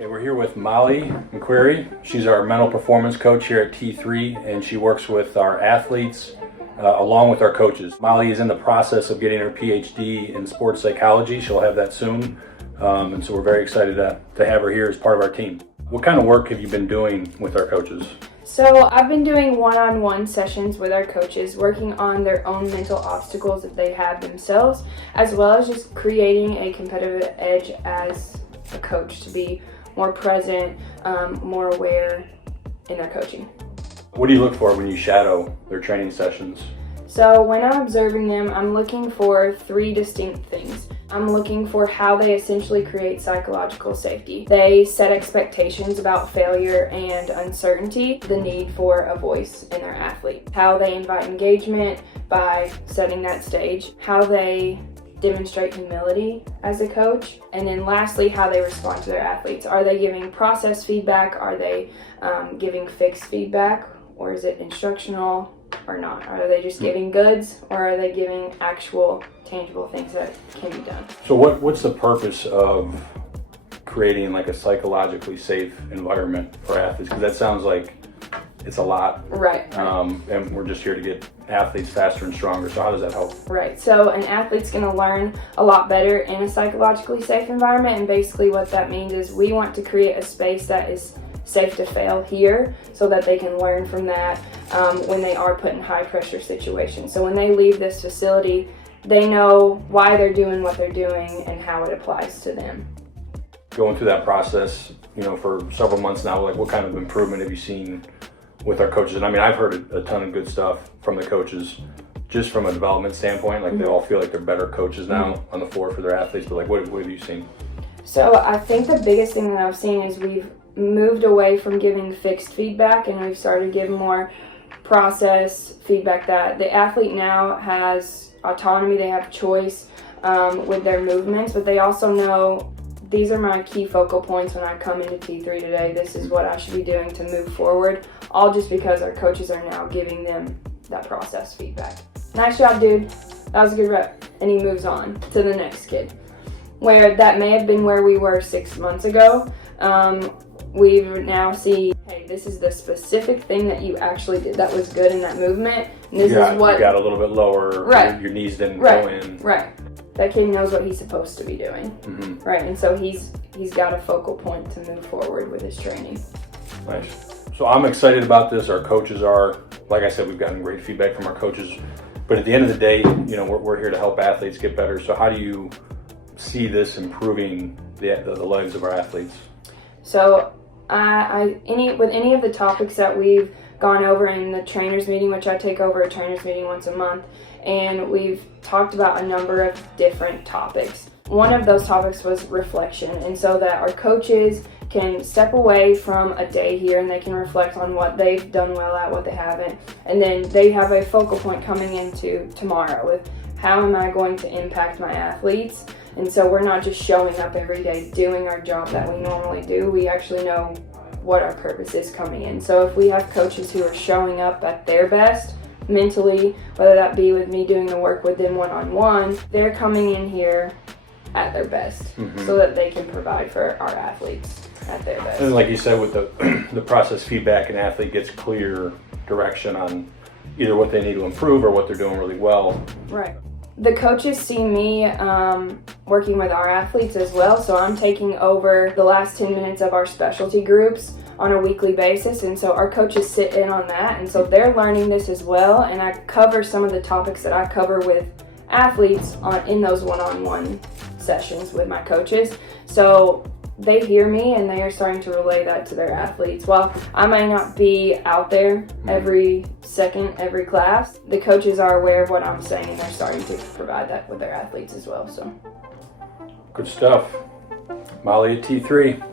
Okay, we're here with Molly McQueary. She's our mental performance coach here at T3, and she works with our athletes along with our coaches. Molly is in the process of getting her PhD in sports psychology. She'll have that soon, and so we're very excited to have her here as part of our team. What kind of work have you been doing with our coaches? So I've been doing one-on-one sessions with our coaches, working on their own mental obstacles that they have themselves, as well as just creating a competitive edge as a coach to be more present, more aware in their coaching. What do you look for when you shadow their training sessions? So when I'm observing them, I'm looking for three distinct things. I'm looking for how they essentially create psychological safety. They set expectations about failure and uncertainty, the need for a voice in their athlete. How they invite engagement by setting that stage. How they demonstrate humility as a coach. And then lastly, how they respond to their athletes. Are they giving process feedback? Are they giving fixed feedback? Or is it instructional or not? Are they just giving goods, or are they giving actual tangible things that can be done? So what's the purpose of creating like a psychologically safe environment for athletes? Because that sounds like it's a lot. Right. And we're just here to get athletes faster and stronger. So how does that help? Right. So an athlete's going to learn a lot better in a psychologically safe environment. And basically what that means is we want to create a space that is safe to fail here so that they can learn from that when they are put in high pressure situations. So when they leave this facility, they know why they're doing what they're doing and how it applies to them. Going through that process, for several months now, like what kind of improvement have you seen with our coaches? And I mean, I've heard a ton of good stuff from the coaches just from a development standpoint. Like they all feel like they're better coaches now on the floor for their athletes. But like, what have you seen? So I think the biggest thing that I've seen is we've moved away from giving fixed feedback and we've started giving more process feedback, that the athlete now has autonomy, they have choice with their movements, but they also know these are my key focal points when I come into T3 today. This is what I should be doing to move forward, all just because our coaches are now giving them that process feedback. Nice job, dude. That was a good rep. And he moves on to the next kid. Where that may have been where we were 6 months ago, we now see, hey, this is the specific thing that you actually did that was good in that movement. And this is what you got a little bit lower. Right. Your knees didn't go in. Right. That kid knows what he's supposed to be doing. Mm-hmm. Right. And so he's got a focal point to move forward with his training. Nice. So I'm excited about this. Our coaches are, like I said, we've gotten great feedback from our coaches. But at the end of the day, we're here to help athletes get better. So how do you see this improving the lives of our athletes? So with any of the topics that we've gone over in the trainers meeting, which I take over a trainers meeting once a month, and we've talked about a number of different topics. One of those topics was reflection, and so that our coaches can step away from a day here and they can reflect on what they've done well at, what they haven't, and then they have a focal point coming into tomorrow with how am I going to impact my athletes. And so we're not just showing up every day doing our job that we normally do. We actually know what our purpose is coming in. So if we have coaches who are showing up at their best mentally, whether that be with me doing the work with them one-on-one, they're coming in here at their best so that they can provide for our athletes at their best. And like you said, with the process feedback, an athlete gets clear direction on either what they need to improve or what they're doing really well. Right. The coaches see me working with our athletes as well, so I'm taking over the last 10 minutes of our specialty groups on a weekly basis, and so our coaches sit in on that, and so they're learning this as well, and I cover some of the topics that I cover with athletes in those one-on-one sessions with my coaches. So they hear me and they are starting to relay that to their athletes. While I may not be out there every second, every class, the coaches are aware of what I'm saying and they're starting to provide that with their athletes as well. So good stuff. Molly at T3.